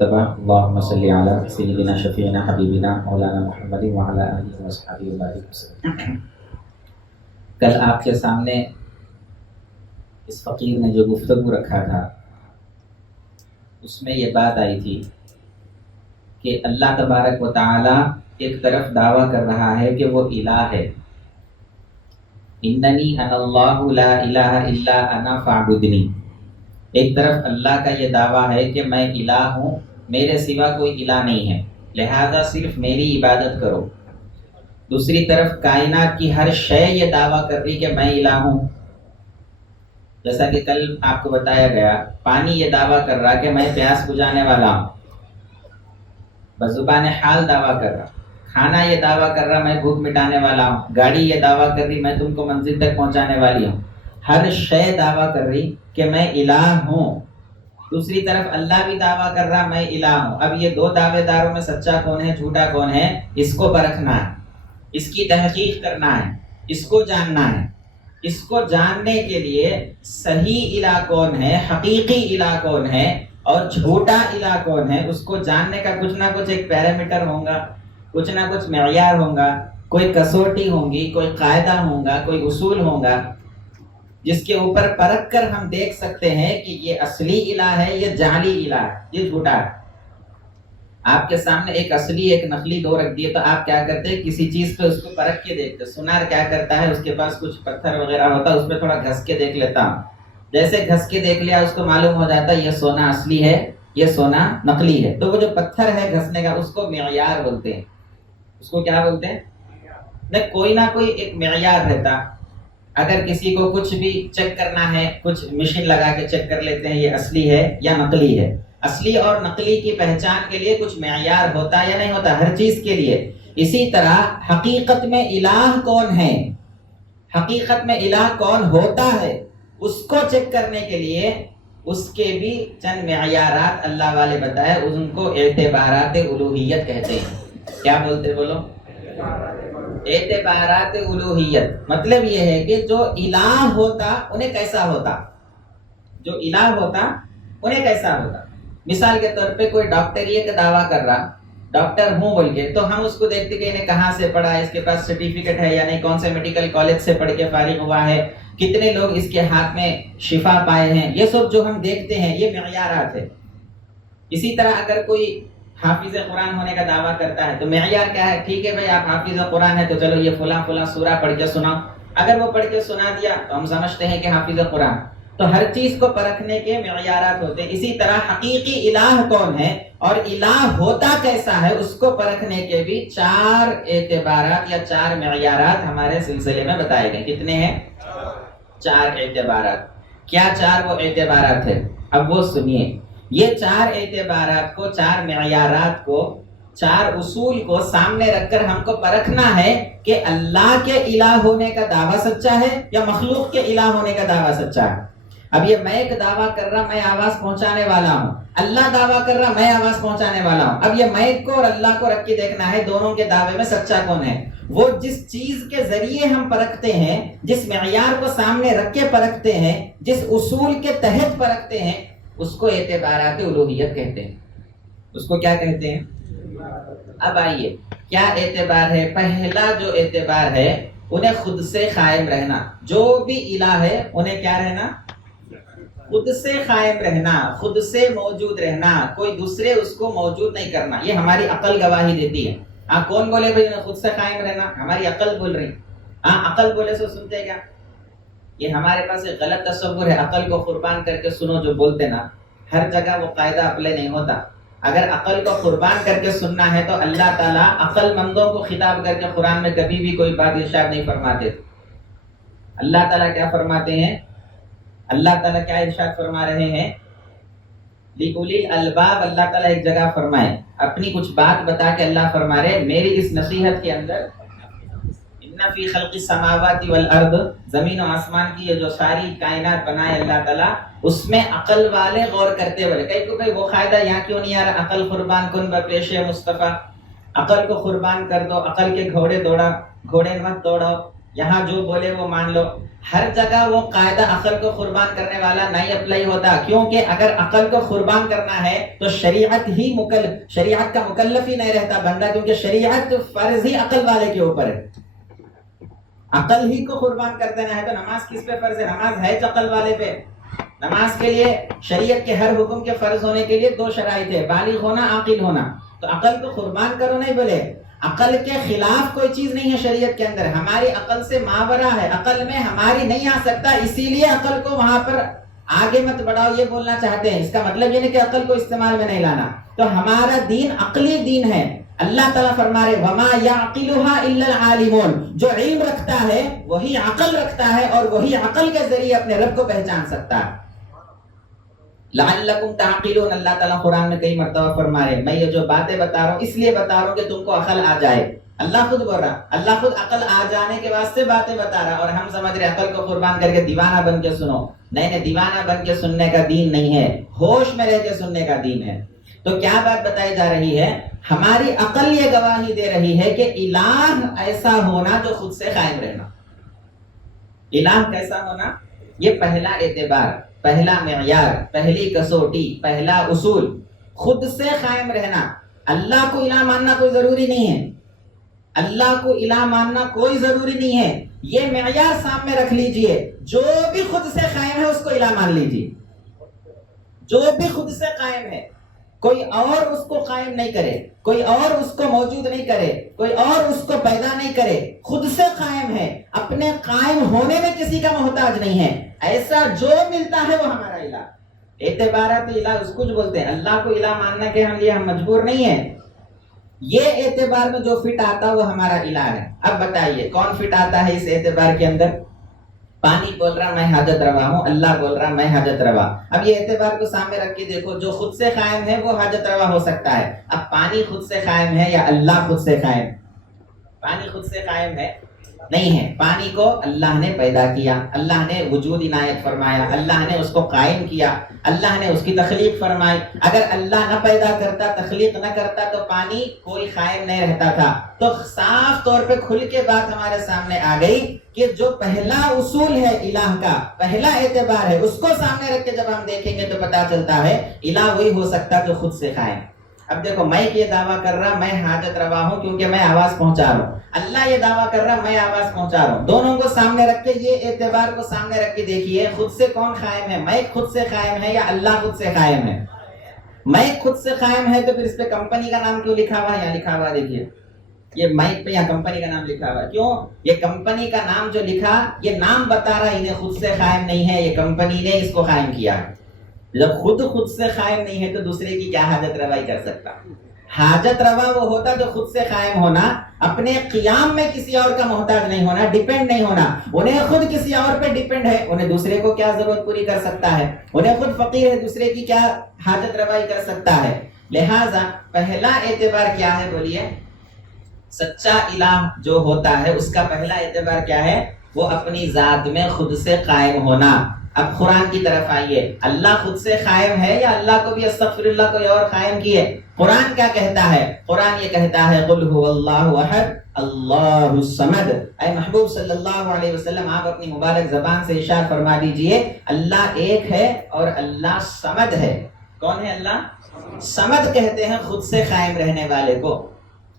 مرتبہ اللہم صلی علی سیدنا شفیعنا حبیبنا مولانا محمد وعلی آلہ وصحبہ وبارک وسلم۔ کل آپ کے سامنے اس فقیر نے جو گفتگو رکھا تھا اس میں یہ بات آئی تھی کہ اللہ تبارک و تعالی ایک طرف دعویٰ کر رہا ہے کہ وہ الہ ہے، اننی انا اللہ لا الہ الا انا فاعبدنی۔ ایک طرف اللہ کا یہ دعویٰ ہے کہ میں الہ ہوں، میرے سوا کوئی الہ نہیں ہے، لہذا صرف میری عبادت کرو۔ دوسری طرف کائنات کی ہر شے یہ دعویٰ کر رہی کہ میں الہ ہوں، جیسا کہ کل آپ کو بتایا گیا، پانی یہ دعویٰ کر رہا کہ میں پیاس بجھانے والا ہوں، بزبان حال دعویٰ کر رہا۔ کھانا یہ دعویٰ کر رہا میں بھوک مٹانے والا ہوں، گاڑی یہ دعویٰ کر رہی میں تم کو منزل تک پہنچانے والی ہوں، ہر شے دعویٰ کر رہی کہ میں الہ ہوں۔ دوسری طرف اللہ بھی دعویٰ کر رہا میں الہ ہوں۔ اب یہ دو دعوے داروں میں سچا کون ہے جھوٹا کون ہے، اس کو پرکھنا ہے، اس کی تحقیق کرنا ہے، اس کو جاننا ہے۔ اس کو جاننے کے لیے صحیح الہ کون ہے، حقیقی الہ کون ہے اور جھوٹا الہ کون ہے، اس کو جاننے کا کچھ نہ کچھ ایک پیرامیٹر ہوگا، کچھ نہ کچھ معیار ہوگا، کوئی کسوٹی ہوگی، کوئی قاعدہ ہوگا، کوئی اصول ہوگا جس کے اوپر پرکھ کر ہم دیکھ سکتے ہیں کہ یہ اصلی الہ ہے، یہ جعلی الہ ہے، یہ جھوٹا ہے۔ آپ کے سامنے ایک اصلی ایک نقلی دو رکھ دیے تو آپ کیا کرتے ہیں، کسی چیز پہ اس کو پرکھ کے دیکھتے۔ سونار کیا کرتا ہے، اس کے پاس کچھ پتھر وغیرہ ہوتا ہے، اس پہ تھوڑا گھس کے دیکھ لیتا ہوں، جیسے گھس کے دیکھ لیا اس کو معلوم ہو جاتا ہے یہ سونا اصلی ہے، یہ سونا نقلی ہے۔ تو وہ جو پتھر ہے گھسنے کا اس کو معیار بولتے ہیں، اس کو کیا بولتے ہیں، نہیں کوئی نہ کوئی ایک معیار رہتا۔ اگر کسی کو کچھ بھی چیک کرنا ہے، کچھ مشین لگا کے چیک کر لیتے ہیں یہ اصلی ہے یا نقلی ہے۔ اصلی اور نقلی کی پہچان کے لیے کچھ معیار ہوتا ہے یا نہیں ہوتا، ہر چیز کے لیے۔ اسی طرح حقیقت میں الہ کون ہے، حقیقت میں الہ کون ہوتا ہے، اس کو چیک کرنے کے لیے اس کے بھی چند معیارات اللہ والے بتائے، ان کو اعتبارات الوہیت کہتے ہیں۔ کیا بولتے بولو، اعتبارات الوہیت۔ مطلب یہ ہے کہ جو الہ ہوتا انہیں کیسا ہوتا، جو الہ ہوتا انہیں کیسا ہوتا۔ مثال کے طور پہ کوئی ڈاکٹری کا دعویٰ کر رہا، ڈاکٹر ہوں بول کے، تو ہم اس کو دیکھتے کہ انہیں کہاں سے پڑھا ہے، اس کے پاس سرٹیفکیٹ ہے یا نہیں، کون سے میڈیکل کالج سے پڑھ کے فارغ ہوا ہے، کتنے لوگ اس کے ہاتھ میں شفا پائے ہیں، یہ سب جو ہم دیکھتے ہیں یہ معیارات ہے۔ اسی طرح اگر کوئی حافظ قرآن ہونے کا دعویٰ کرتا ہے تو معیار کیا ہے، ٹھیک ہے بھائی آپ حافظ قرآن ہے تو چلو یہ فلاں فلاں سورہ پڑھ کے سناؤ۔ اگر وہ پڑھ کے سنا دیا تو ہم سمجھتے ہیں کہ حافظ قرآن۔ تو ہر چیز کو پرکھنے کے معیارات ہوتے ہیں۔ اسی طرح حقیقی الہ کون ہے اور الہ ہوتا کیسا ہے، اس کو پرکھنے کے بھی چار اعتبارات یا چار معیارات ہمارے سلسلے میں بتائے گئے۔ کتنے ہیں؟ چار اعتبارات۔ کیا چار وہ اعتبارات ہیں؟ اب وہ سنیے، یہ چار اعتبارات کو، چار معیارات کو، چار اصول کو سامنے رکھ کر ہم کو پرکھنا ہے کہ اللہ کے الہ ہونے کا دعویٰ سچا ہے یا مخلوق کے الہ ہونے کا دعویٰ سچا ہے۔ اب یہ میں ایک دعویٰ کر رہا میں آواز پہنچانے والا ہوں، اللہ دعویٰ کر رہا میں آواز پہنچانے والا ہوں۔ اب یہ میں کو اور اللہ کو رکھ کے دیکھنا ہے دونوں کے دعوے میں سچا کون ہے۔ وہ جس چیز کے ذریعے ہم پرکھتے ہیں، جس معیار کو سامنے رکھ کے پرکھتے ہیں، جس اصول کے تحت پرکھتے ہیں، اس کو اعتبارات الوہیت کہتے ہیں۔ اس کو کیا کہتے ہیں؟ اب آئیے کیا اعتبار ہے۔ پہلا جو اعتبار ہے انہیں خود سے قائم رہنا، جو بھی الہ ہے انہیں کیا رہنا، خود سے قائم رہنا، خود سے موجود رہنا، کوئی دوسرے اس کو موجود نہیں کرنا۔ یہ ہماری عقل گواہی دیتی ہے۔ کون بولے بھائی خود سے قائم رہنا؟ ہماری عقل بول رہی۔ عقل بولے سو سنتے کیا؟ یہ ہمارے پاس ایک غلط تصور ہے، عقل کو قربان کر کے سنو جو بولتے نا، ہر جگہ وہ قاعدہ اپلے نہیں ہوتا۔ اگر عقل کو قربان کر کے سننا ہے تو اللہ تعالیٰ عقل مندوں کو خطاب کر کے قرآن میں کبھی بھی کوئی بات ارشاد نہیں فرماتے۔ اللہ تعالیٰ کیا فرماتے ہیں؟ اللہ تعالیٰ کیا ارشاد فرما رہے ہیں؟ لِأُولِي الْأَلْبَابِ۔ اللہ تعالیٰ ایک جگہ فرمائے، اپنی کچھ بات بتا کے اللہ فرما رہے میری اس نصیحت کے اندر، اِنَّ فِي خَلْقِ السَّمَاوَاتِ وَالْأَرْضِ، زمین و آسمان کی یہ جو ساری کائنات بنائے اللہ تعالیٰ، اس میں عقل والے غور کرتے ہوئے کہیں کہ بھائی وہ قاعدہ یہاں کیوں نہیں آ رہا، عقل قربان کن بپیش مصطفیٰ، عقل کو قربان کر دو، عقل کے گھوڑے دوڑا، گھوڑے مت دوڑاؤ، یہاں جو بولے وہ مان لو. ہر جگہ وہ قاعدہ عقل کو قربان کرنے والا نہیں اپلائی ہوتا، کیونکہ اگر عقل کو قربان کرنا ہے تو شریعت کا مکلف ہی نہیں رہتا بندہ، کیونکہ شریعت فرض ہی عقل والے کے اوپر ہے. عقل ہی کو قربان کر دینا ہے تو نماز کس پہ فرض ہے؟ نماز ہے عقل والے پہ. نماز کے لیے شریعت کے ہر حکم کے فرض ہونے کے لیے 2 شرائط ہے، بالغ ہونا، عاقل ہونا. تو عقل کو قربان کرو نہیں بولے، عقل کے خلاف کوئی چیز نہیں ہے شریعت کے اندر، ہماری عقل سے ماورا ہے، عقل میں ہماری نہیں آ سکتا، اسی لیے عقل کو وہاں پر آگے مت بڑھاؤ یہ بولنا چاہتے ہیں. اس کا مطلب یہ نہیں کہ عقل کو استعمال میں نہیں لانا. تو ہمارا دین عقلی دین ہے. اللہ تعالیٰ فرما رہے وما یعقلها الا العالمون، جو علم رکھتا ہے وہی عقل رکھتا ہے اور وہی عقل کے ذریعے اپنے رب کو پہچان سکتا ہے. لعلکم تعقلون، اللہ تعالیٰ قرآن میں کئی مرتبہ فرما رہے میں یہ جو باتیں بتا رہا ہوں اس لیے بتا رہا ہوں کہ تم کو عقل آ جائے. اللہ خود بول رہا، اللہ خود عقل آ جانے کے واسطے باتیں بتا رہا، اور ہم سمجھ رہے عقل کو قربان کر کے دیوانہ بن کے سنو. نہیں، دیوانہ بن کے سننے کا دین نہیں ہے، ہوش میں رہ کے سننے کا دین ہے. تو کیا بات بتائی جا رہی ہے؟ ہماری عقل یہ گواہی دے رہی ہے کہ الہ ایسا ہونا جو خود سے قائم رہنا. الہ کیسا ہونا؟ یہ پہلا اعتبار، پہلا معیار، پہلی کسوٹی، پہلا اصول، خود سے قائم رہنا. اللہ کو الہ ماننا کوئی ضروری نہیں ہے، اللہ کو الہ ماننا کوئی ضروری نہیں ہے. یہ معیار سامنے رکھ لیجئے، جو بھی خود سے قائم ہے اس کو الہ مان لیجئے. جو بھی خود سے قائم ہے، کوئی اور اس کو قائم نہیں کرے، کوئی اور اس کو موجود نہیں کرے، کوئی اور اس کو پیدا نہیں کرے، خود سے قائم ہے، اپنے قائم ہونے میں کسی کا محتاج نہیں ہے. ایسا جو ملتا ہے وہ ہمارا الہ. اعتبارات الہ اس کو جو بولتے ہیں. اللہ کو الہ ماننا کے ہم مجبور نہیں ہیں، یہ اعتبار میں جو فٹ آتا وہ ہمارا الہ ہے. اب بتائیے کون فٹ آتا ہے اس اعتبار کے اندر؟ پانی بول رہا میں حاجت روا ہوں، اللہ بول رہا میں حاجت روا. اب یہ اعتبار کو سامنے رکھ کے دیکھو، جو خود سے قائم ہے وہ حاجت روا ہو سکتا ہے. اب پانی خود سے قائم ہے یا اللہ خود سے قائم؟ پانی خود سے قائم ہے نہیں ہے. پانی کو اللہ نے پیدا کیا، اللہ نے وجود عنایت فرمایا، اللہ نے اس کو قائم کیا، اللہ نے اس کی تخلیق فرمائی. اگر اللہ نہ پیدا کرتا، تخلیق نہ کرتا تو پانی کوئی قائم نہیں رہتا تھا. تو صاف طور پہ کھل کے بات ہمارے سامنے آ گئی کہ جو پہلا اصول ہے الہ کا، پہلا اعتبار ہے، اس کو سامنے رکھ کے جب ہم دیکھیں گے تو پتا چلتا ہے الہ وہی ہو سکتا جو خود سے قائم. اب دیکھو میں یہ دعویٰ کر رہا میں حاجت روا ہوں کیونکہ میں آواز پہنچا رہا ہوں، اللہ یہ دعویٰ کر رہا میں آواز پہنچا رہا ہوں. دونوں کو سامنے رکھ کے یہ اعتبار کو سامنے رکھ کے دیکھیے خود سے کون قائم ہے؟ میں خود سے قائم ہے یا اللہ خود سے قائم ہے؟ میں خود سے قائم ہے تو پھر اس پہ کمپنی کا نام کیوں لکھا ہوا ہے؟ یہاں لکھا ہوا دیکھیے، یہ مائک پہ یہاں کمپنی کا نام لکھا ہوا ہے. کیوں؟ یہ کمپنی کا نام جو لکھا یہ نام بتا رہا انہیں خود سے قائم نہیں ہے، یہ کمپنی نے اس کو قائم کیا ہے. جب خود سے قائم نہیں ہے تو دوسرے کی کیا حاجت روائی کر سکتا؟ حاجت روا وہ ہوتا جو خود سے قائم ہونا، اپنے قیام میں کسی اور کا محتاج نہیں ہونا، ڈیپینڈ نہیں ہونا. انہیں خود کسی اور پہ ڈیپینڈ ہے، انہیں دوسرے کو کیا ضرورت پوری کر سکتا ہے؟ انہیں خود فقیر ہے، دوسرے کی کیا حاجت روائی کر سکتا ہے؟ لہٰذا پہلا اعتبار کیا ہے بولیے؟ سچا الہ جو ہوتا ہے اس کا پہلا اعتبار کیا ہے؟ وہ اپنی ذات میں خود سے قائم ہونا. اب قرآن کی طرف آئیے، اللہ خود سے قائم ہے یا اللہ کو بھی استغفر اللہ کوئی اور قائم کیے؟ قرآن کیا کہتا ہے؟ قرآن یہ کہتا ہے قل هو اللہ احد اللہ الصمد. اے محبوب صلی اللہ علیہ وسلم آپ اپنی مبارک زبان سے ارشاد فرما دیجئے اللہ ایک ہے اور اللہ صمد ہے. کون ہے اللہ؟ صمد کہتے ہیں خود سے قائم رہنے والے کو،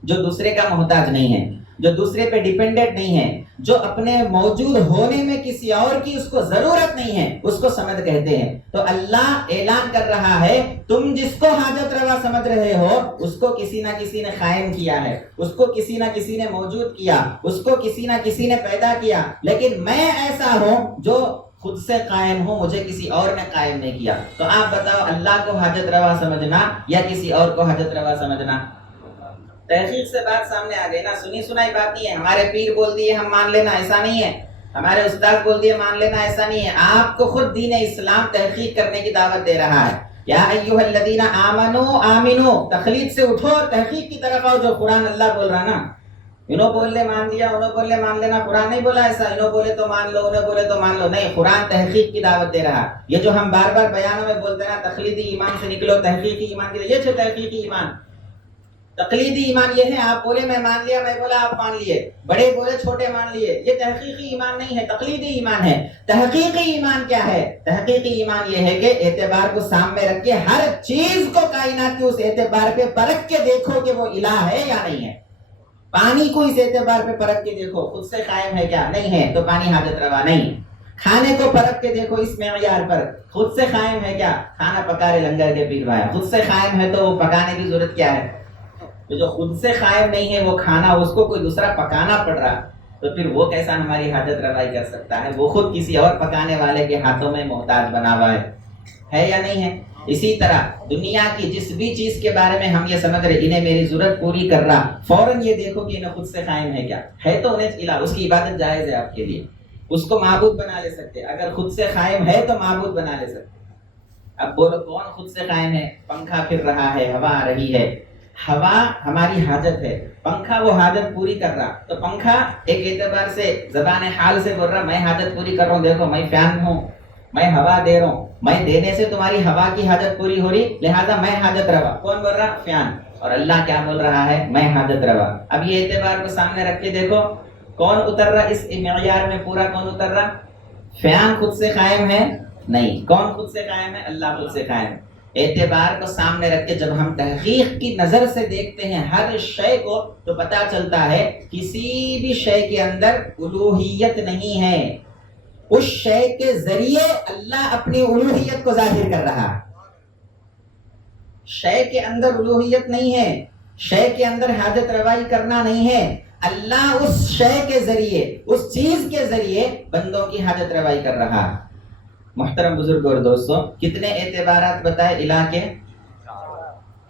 جو دوسرے کا محتاج نہیں ہے، جو دوسرے پہ ڈیپینڈنٹ نہیں ہے، جو اپنے موجود ہونے میں کسی اور کی اس کو ضرورت نہیں ہے، اس کو صمد کہتے ہیں. تو اللہ اعلان کر رہا ہے تم جس کو حاجت روا سمجھ رہے ہو اس کو کسی نہ کسی نے قائم کیا ہے، اس کو کسی نہ کسی نے موجود کیا، اس کو کسی نہ کسی نے پیدا کیا. لیکن میں ایسا ہوں جو خود سے قائم ہوں، مجھے کسی اور نے قائم نہیں کیا. تو آپ بتاؤ اللہ کو حاجت روا سمجھنا یا کسی اور کو حاجت روا سمجھنا؟ تحقیق سے بات سامنے آ گئی نا، سنی سنائی بات نہیں ہے. ہمارے پیر بول دیے ہم مان لینا ایسا نہیں ہے، ہمارے استاد بول دیے مان لینا ایسا نہیں ہے. آپ کو خود دین اسلام تحقیق کرنے کی دعوت دے رہا ہے. یا ایھا الذین آمنوا آمنو، تخلیق سے اٹھو اور تحقیق کی طرف آؤ. جو قرآن اللہ بول رہا نا، انہوں بول لے مان لیا، انہوں بول لے مان لینا. قرآن نہیں بولا ایسا انہوں بولے تو مان لو، انہوں بولے تو مان لو. نہیں، قرآن تحقیق کی دعوت دے رہا. یہ جو ہم بار بار بیانوں میں بولتے ہیں نا تخلیقی ایمان سے نکلو، تحقیقی ایمان کی، یہ تحقیقی ایمان. تقلیدی ایمان یہ ہے آپ بولے میں مان لیا، میں بولا آپ مان لیے، بڑے بولے چھوٹے مان لیے، یہ تحقیقی ایمان نہیں ہے، تقلیدی ایمان ہے۔ تحقیقی ایمان کیا ہے؟ تحقیقی ایمان یہ ہے کہ اعتبار کو سامنے رکھ کے ہر چیز کو کائنات کے اس اعتبار پہ پرکھ کے دیکھو کہ وہ الہ ہے یا نہیں ہے۔ پانی کو اس اعتبار پہ پرکھ کے دیکھو خود سے قائم ہے کیا؟ نہیں ہے تو پانی حاجت روا نہیں۔ کھانے کو پرکھ کے دیکھو اس معیار پر، خود سے قائم ہے کیا؟ کھانا پکا رہے لنگر کے پیروایا، خود سے قائم ہے تو وہ پکانے کی ضرورت کیا ہے؟ تو جو خود سے قائم نہیں ہے وہ کھانا اس کو کوئی دوسرا پکانا پڑ رہا، تو پھر وہ کیسا ہماری حاجت روائی کر سکتا ہے؟ وہ خود کسی اور پکانے والے کے ہاتھوں میں محتاج بنا ہوا ہے یا نہیں ہے؟ اسی طرح دنیا کی جس بھی چیز کے بارے میں ہم یہ سمجھ رہے انہیں میری ضرورت پوری کر رہا، فوراً یہ دیکھو کہ انہیں خود سے قائم ہے کیا؟ ہے تو انہیں الہ، اس کی عبادت جائز ہے آپ کے لیے، اس کو معبود بنا لے سکتے، اگر خود سے قائم ہے تو معبود بنا لے سکتے۔ اب بولو کون خود سے قائم ہے؟ پنکھا پھر رہا ہے، ہوا آ رہی ہے، ہوا ہماری حاجت ہے، پنکھا وہ حاجت پوری کر رہا، تو پنکھا ایک اعتبار سے زبان حال سے بول رہا میں حاجت پوری کر رہا ہوں، دیکھو میں فین ہوں، میں ہوا دے رہا ہوں، میں دینے سے تمہاری ہوا کی حاجت پوری ہو رہی، لہذا میں حاجت روا۔ کون بول رہا؟ فین۔ اور اللہ کیا بول رہا ہے؟ میں حاجت روا۔ اب یہ اعتبار کو سامنے رکھ کے دیکھو کون اتر رہا اس معیار میں پورا، کون اتر رہا؟ فین خود سے قائم ہے؟ نہیں۔ کون خود سے قائم ہے؟ اللہ خود سے قائم۔ اعتبار کو سامنے رکھ کے جب ہم تحقیق کی نظر سے دیکھتے ہیں ہر شے کو تو پتہ چلتا ہے کسی بھی شے کے اندر الوہیت نہیں ہے، اس شے کے ذریعے اللہ اپنی الوہیت کو ظاہر کر رہا ہے۔ شے کے اندر الوہیت نہیں ہے، شے کے اندر حاجت روائی کرنا نہیں ہے، اللہ اس شے کے ذریعے، اس چیز کے ذریعے بندوں کی حاجت روائی کر رہا ہے۔ محترم بزرگ اور دوستوں، کتنے اعتبارات بتائے الہ کے؟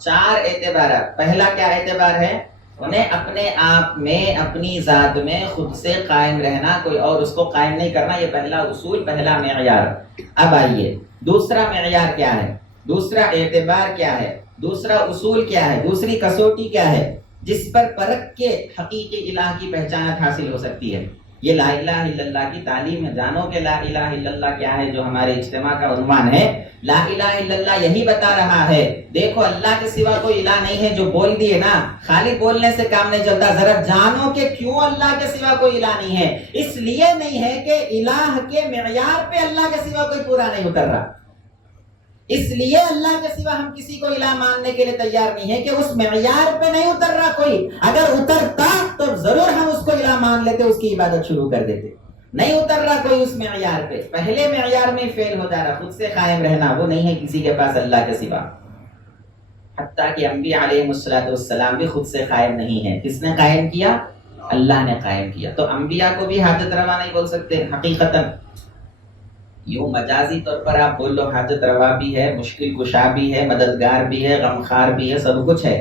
4 اعتبارات۔ پہلا کیا اعتبار ہے؟ انہیں اپنے آپ میں، اپنی ذات میں خود سے قائم رہنا، کوئی اور اس کو قائم نہیں کرنا، یہ پہلا اصول، پہلا معیار۔ اب آئیے دوسرا معیار کیا ہے، دوسرا اعتبار کیا ہے، دوسرا اصول کیا ہے، دوسری کسوٹی کیا ہے جس پر پرکھ کے حقیقی الہ کی پہچانت حاصل ہو سکتی ہے؟ یہ لا الہ الا اللہ کی تعلیم ہے۔ جانو کہ لا الہ الا اللہ کیا ہے، جو ہمارے اجتماع کا عنوان ہے۔ لا الہ الا اللہ یہی بتا رہا ہے دیکھو اللہ کے سوا کوئی الہ نہیں ہے، جو بول دیے نا، خالی بولنے سے کام نہیں چلتا، ذرا جانو کہ کیوں اللہ کے سوا کوئی الہ نہیں ہے۔ اس لیے نہیں ہے کہ الہ کے معیار پہ اللہ کے سوا کوئی پورا نہیں اتر رہا، اس لیے اللہ کے سوا ہم کسی کو الہ ماننے کے لیے تیار نہیں ہے کہ اس معیار پہ نہیں اتر رہا کوئی۔ اگر اترتا تو ضرور ہم اس کو الہ مان لیتے، اس کی عبادت شروع کر دیتے۔ نہیں اتر رہا کوئی اس معیار پہ، پہلے معیار میں فیل ہو جا رہا، خود سے قائم رہنا وہ نہیں ہے کسی کے پاس اللہ کے سوا۔ حتیٰ کہ انبیاء علیہ السلام بھی خود سے قائم نہیں ہے، کس نے قائم کیا؟ اللہ نے قائم کیا۔ تو انبیاء کو بھی حاجت روا نہیں بول سکتے حقیقتاً۔ یوں مجازی طور پر آپ بول لو حاجت روا بھی ہے، مشکل کشا بھی ہے، مددگار بھی ہے، غمخوار بھی ہے، سب کچھ ہے،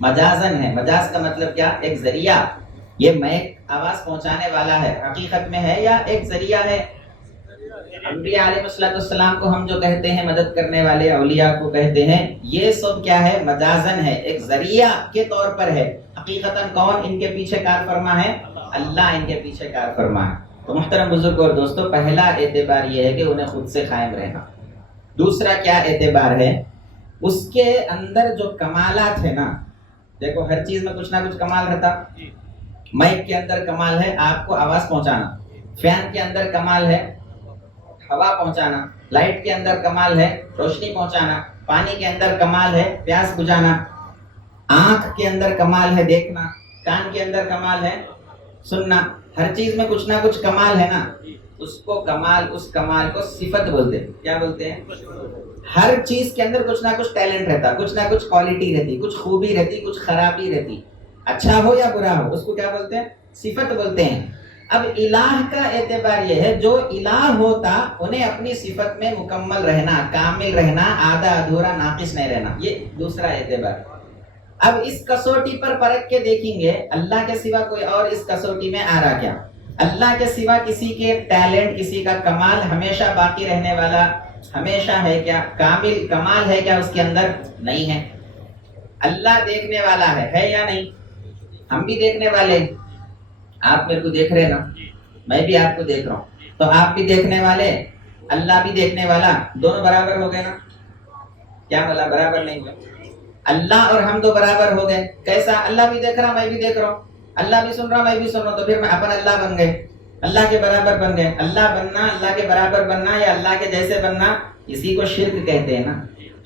مجازن ہے۔ مجاز کا مطلب کیا؟ ایک ذریعہ، یہ میں آواز پہنچانے والا ہے، حقیقت میں ہے یا ایک ذریعہ ہے؟ انبیاء علیہ السلام کو ہم جو کہتے ہیں مدد کرنے والے، اولیاء کو کہتے ہیں، یہ سب کیا ہے؟ مجازن ہے، ایک ذریعہ کے طور پر ہے۔ حقیقتاً کون ان کے پیچھے کار فرما ہے؟ اللہ ان کے پیچھے کار فرما ہے۔ تو محترم بزرگ اور دوستو، پہلا اعتبار یہ ہے کہ انہیں خود سے قائم رہنا۔ دوسرا کیا اعتبار ہے؟ اس کے اندر جو کمالات ہے نا، دیکھو ہر چیز میں کچھ نہ کچھ کمال رہتا۔ مائک کے اندر کمال ہے آپ کو آواز پہنچانا، فین کے اندر کمال ہے ہوا پہنچانا، لائٹ کے اندر کمال ہے روشنی پہنچانا، پانی کے اندر کمال ہے پیاس بجھانا، آنکھ کے اندر کمال ہے دیکھنا، کان کے اندر کمال ہے سننا۔ ہر چیز میں کچھ نہ کچھ کمال ہے نا، اس کو کمال، اس کمال کو صفت بولتے ہیں۔ کیا بولتے ہیں؟ ہر چیز کے اندر کچھ نہ کچھ ٹیلنٹ رہتا، کچھ نہ کچھ کوالٹی رہتی، کچھ خوبی رہتی، کچھ خرابی رہتی، اچھا ہو یا برا ہو، اس کو کیا بولتے ہیں؟ صفت بولتے ہیں۔ اب الہ کا اعتبار یہ ہے جو الہ ہوتا انہیں اپنی صفت میں مکمل رہنا، کامل رہنا، آدھا ادھورا ناقص نہیں رہنا، یہ دوسرا اعتبار۔ اب اس کسوٹی پر پرکھ کے دیکھیں گے اللہ کے سوا کوئی اور اس کسوٹی میں آ رہا کیا؟ اللہ کے سوا کسی کے ٹیلنٹ، کسی کا کمال ہمیشہ باقی رہنے والا ہمیشہ ہے کیا؟ کامل کمال ہے کیا اس کے اندر؟ نہیں ہے۔ اللہ دیکھنے والا ہے یا نہیں؟ ہم بھی دیکھنے والے، آپ میرے کو دیکھ رہے نا، میں بھی آپ کو دیکھ رہا ہوں، تو آپ بھی دیکھنے والے، اللہ بھی دیکھنے والا، دونوں برابر ہو گئے نا؟ کیا بولا؟ برابر نہیں ہوئے۔ اللہ اور ہم دو برابر ہو گئے. کیسا؟ اللہ بھی دیکھ رہا میں بھی دیکھ رہا ہوں, اللہ بھی سن رہا میں بھی سن رہا ہوں, تو پھر میں اپن اللہ بن گئے, اللہ کے برابر بن گئے. اللہ بننا, اللہ کے برابر بننا یا اللہ کے جیسے بننا, اسی کو شرک کہتے ہیں نا.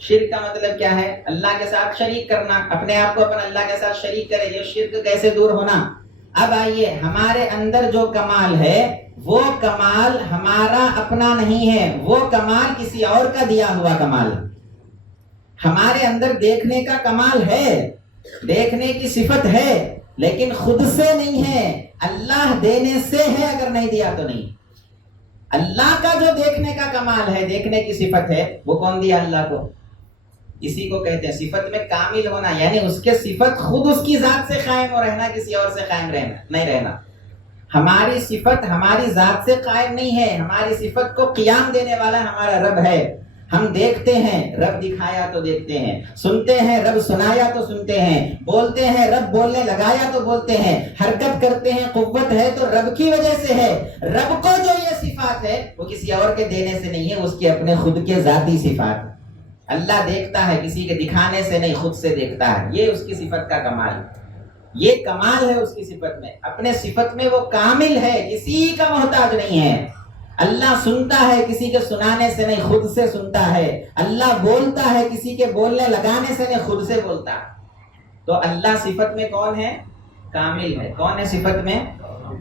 شرک کا مطلب کیا ہے؟ اللہ کے ساتھ شریک کرنا, اپنے آپ کو اپن اللہ کے ساتھ شریک کرے. یہ شرک کیسے دور ہونا؟ اب آئیے, ہمارے اندر جو کمال ہے وہ کمال ہمارا اپنا نہیں ہے, وہ کمال کسی اور کا دیا ہوا کمال ہے. ہمارے اندر دیکھنے کا کمال ہے, دیکھنے کی صفت ہے, لیکن خود سے نہیں ہے, اللہ دینے سے ہے. اگر نہیں دیا تو نہیں. اللہ کا جو دیکھنے کا کمال ہے, دیکھنے کی صفت ہے, وہ کون دیا؟ اللہ کو. اسی کو کہتے ہیں صفت میں کامل ہونا, یعنی اس کے صفت خود اس کی ذات سے قائم ہو رہنا, کسی اور سے قائم رہنا نہیں رہنا. ہماری صفت ہماری ذات سے قائم نہیں ہے, ہماری صفت کو قیام دینے والا ہمارا رب ہے. ہم دیکھتے ہیں, رب دکھایا تو دیکھتے ہیں, سنتے ہیں, رب سنایا تو سنتے ہیں, بولتے ہیں, رب بولنے لگایا تو بولتے ہیں, حرکت کرتے ہیں, قوت ہے تو رب کی وجہ سے ہے. رب کو جو یہ صفات ہے وہ کسی اور کے دینے سے نہیں ہے, اس کے اپنے خود کے ذاتی صفات. اللہ دیکھتا ہے, کسی کے دکھانے سے نہیں, خود سے دیکھتا ہے. یہ اس کی صفت کا کمال ہے, یہ کمال ہے اس کی صفت میں. اپنے صفت میں وہ کامل ہے, کسی کا محتاج نہیں ہے. اللہ سنتا ہے, کسی کے سنانے سے نہیں, خود سے سنتا ہے. اللہ بولتا ہے, کسی کے بولنے لگانے سے نہیں, خود سے بولتا. تو اللہ صفت میں کون ہے؟ کامل ہے. کون ہے صفت میں؟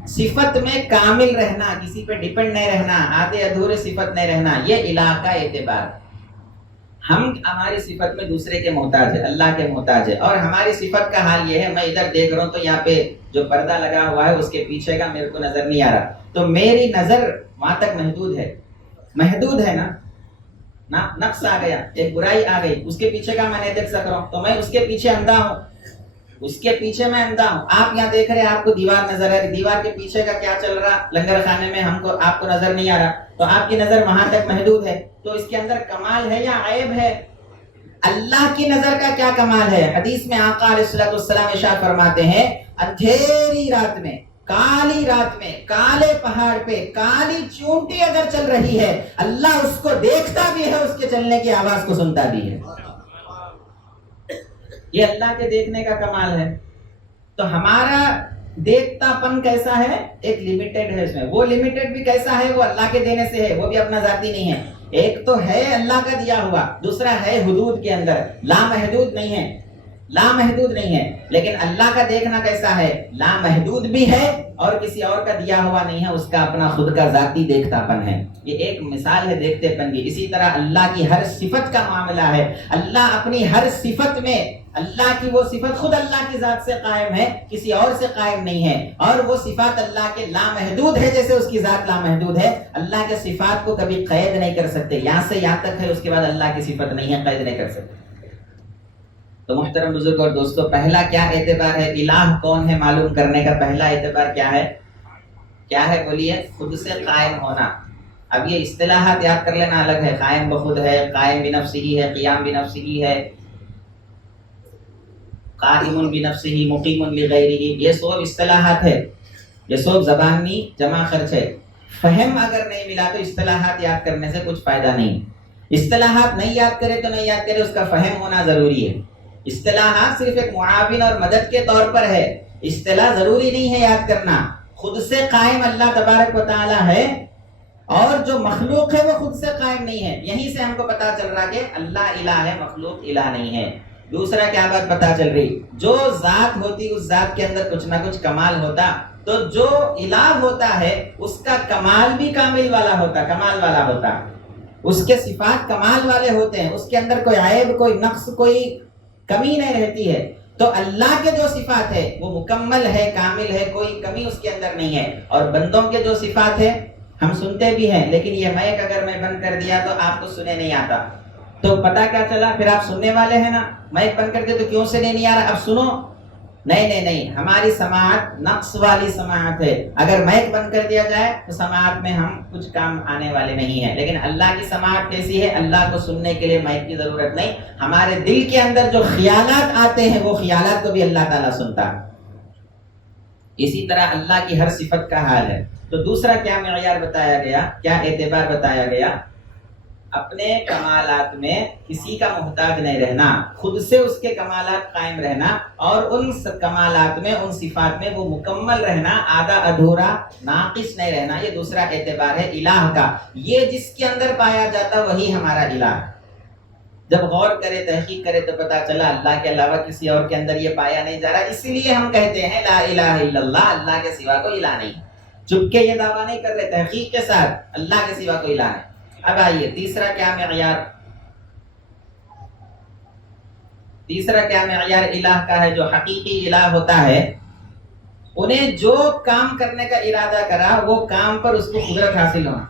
صفت میں کامل رہنا, کسی پہ ڈیپینڈ نہیں رہنا, آدھے ادھورے صفت نہیں رہنا. یہ الہ کا اعتبار. ہم ہماری صفت میں دوسرے کے محتاج ہے, اللہ کے محتاج ہے. اور ہماری صفت کا حال یہ ہے, میں ادھر دیکھ رہا ہوں تو یہاں پہ جو پردہ لگا ہوا ہے اس کے پیچھے کا میرے کو نظر نہیں آ رہا, تو میری نظر وہاں تک محدود ہے. محدود ہے نا, نقص آ گیا, ایک برائی آ گئی, اس کے پیچھے کا میں نہیں دیکھ سک رہا ہوں, تو میں اس کے پیچھے اندھا ہوں, اس کے پیچھے میں اندھا ہوں. آپ یہاں دیکھ رہے ہیں, آپ کو دیوار نظر آ رہی, دیوار کے پیچھے کا کیا چل رہا لنگر خانے میں, ہم کو آپ کو نظر نہیں آ رہا, تو آپ کی نظر وہاں تک محدود ہے. تو اس کے اندر کمال ہے یا عیب ہے؟ اللہ کی نظر کا کیا کمال ہے؟ حدیث میں آقا علیہ الصلوۃ والسلام ارشاد فرماتے ہیں, اندھیری رات میں, کالی رات میں, کالے پہاڑ پہ کالی چونٹی اگر چل رہی ہے, اللہ اس کو دیکھتا بھی ہے, اس کے چلنے کی آواز کو سنتا بھی ہے. یہ اللہ کے دیکھنے کا کمال ہے. تو ہمارا دیکھتا پن کیسا ہے؟ ایک لیمیٹڈ ہے اس میں. وہ لیمیٹڈ بھی کیسا ہے؟ وہ اللہ کے دینے سے ہے, وہ بھی اپنا ذاتی نہیں ہے. ایک تو ہے اللہ کا دیا ہوا, دوسرا ہے حدود کے اندر, لامحدود نہیں ہے, لامحدود نہیں ہے. لیکن اللہ کا دیکھنا کیسا ہے؟ لامحدود بھی ہے اور کسی اور کا دیا ہوا نہیں ہے, اس کا اپنا خود کا ذاتی دیکھتا پن ہے. یہ ایک مثال ہے دیکھتے پن کی. اسی طرح اللہ کی ہر صفت کا معاملہ ہے. اللہ اپنی ہر صفت میں, اللہ کی وہ صفت خود اللہ کی ذات سے قائم ہے, کسی اور سے قائم نہیں ہے. اور وہ صفات اللہ کے لامحدود ہے, جیسے اس کی ذات لامحدود ہے. اللہ کے صفات کو کبھی قید نہیں کر سکتے, یہاں سے یہاں تک ہے, اس کے بعد اللہ کی صفت نہیں ہے, قید نہیں کر سکتے. تو محترم بزرگ اور دوستو, پہلا کیا اعتبار ہے الہ کون ہے معلوم کرنے کا؟ پہلا اعتبار کیا ہے؟ کیا ہے بولیے؟ خود سے قائم ہونا. اب یہ اصطلاحات یاد کر لینا الگ ہے, قائم بخود ہے, قائم بنفسہ ہے, قیام بنفسہ ہے, قائم بنفسہ, مقیم لغیرہ, یہ سب اصطلاحات ہے, یہ سب زبانی جمع خرچ ہے. فہم اگر نہیں ملا تو اصطلاحات یاد کرنے سے کچھ فائدہ نہیں. اصطلاحات نہیں یاد کرے تو نہیں یاد کرے, اس کا فہم ہونا ضروری ہے. اصطلاحات صرف ایک معاون اور مدد کے طور پر ہے, اصطلاح ضروری نہیں ہے یاد کرنا. خود سے قائم اللہ تبارک و تعالی ہے, اور جو مخلوق ہے وہ خود سے قائم نہیں ہے. یہیں سے ہم کو پتا چل رہا کہ اللہ الہ ہے, مخلوق الہ نہیں ہے. دوسرا کیا بات پتا چل رہی؟ جو ذات ہوتی اس ذات کے اندر کچھ نہ کچھ کمال ہوتا, تو جو الہ ہوتا ہے اس کا کمال بھی کامل والا ہوتا, کمال والا ہوتا. اس کے صفات کمال والے ہوتے ہیں, اس کے اندر کوئی عیب, کوئی نقص, کوئی کمی نہیں رہتی ہے. تو اللہ کے جو صفات ہے وہ مکمل ہے, کامل ہے, کوئی کمی اس کے اندر نہیں ہے. اور بندوں کے جو صفات ہے ہم سنتے بھی ہیں, لیکن یہ مائک اگر میں بند کر دیا تو آپ کو سنے نہیں آتا, تو پتا کیا چلا؟ پھر آپ سننے والے ہیں نا, مائک بند کر دے تو کیوں سے نہیں آ رہا, اب سنو. نہیں نہیں نہیں, ہماری سماعت نقص والی سماعت ہے. اگر مائک بند کر دیا جائے تو سماعت میں ہم کچھ کام آنے والے نہیں ہیں. لیکن اللہ کی سماعت کیسی ہے؟ اللہ کو سننے کے لیے مائک کی ضرورت نہیں. ہمارے دل کے اندر جو خیالات آتے ہیں وہ خیالات کو بھی اللہ تعالیٰ سنتا. اسی طرح اللہ کی ہر صفت کا حال ہے. تو دوسرا کیا معیار بتایا گیا, کیا اعتبار بتایا گیا؟ اپنے کمالات میں کسی کا محتاج نہیں رہنا، خود سے اس کے کمالات قائم رہنا، اور ان کمالات میں، ان صفات میں وہ مکمل رہنا، آدھا ادھورا ناقص نہیں رہنا، یہ دوسرا اعتبار ہے الہ کا۔ یہ جس کے اندر پایا جاتا وہی ہمارا الہ ہے۔ جب غور کرے، تحقیق کرے تو پتا چلا اللہ کے علاوہ کسی اور کے اندر یہ پایا نہیں جا رہا، اسی لیے ہم کہتے ہیں لا الہ الا اللہ، اللہ کے سوا کوئی الہ نہیں۔ چپ کے یہ دعویٰ نہیں کر رہے، تحقیق کے ساتھ اللہ کے سوا کوئی الہ نہیں۔ اب آئیے تیسرا کیا معیار الہ کا ہے؟ جو حقیقی الہ ہوتا ہے انہیں جو کام کرنے کا ارادہ کرا وہ کام پر اس کو قدرت حاصل ہونا،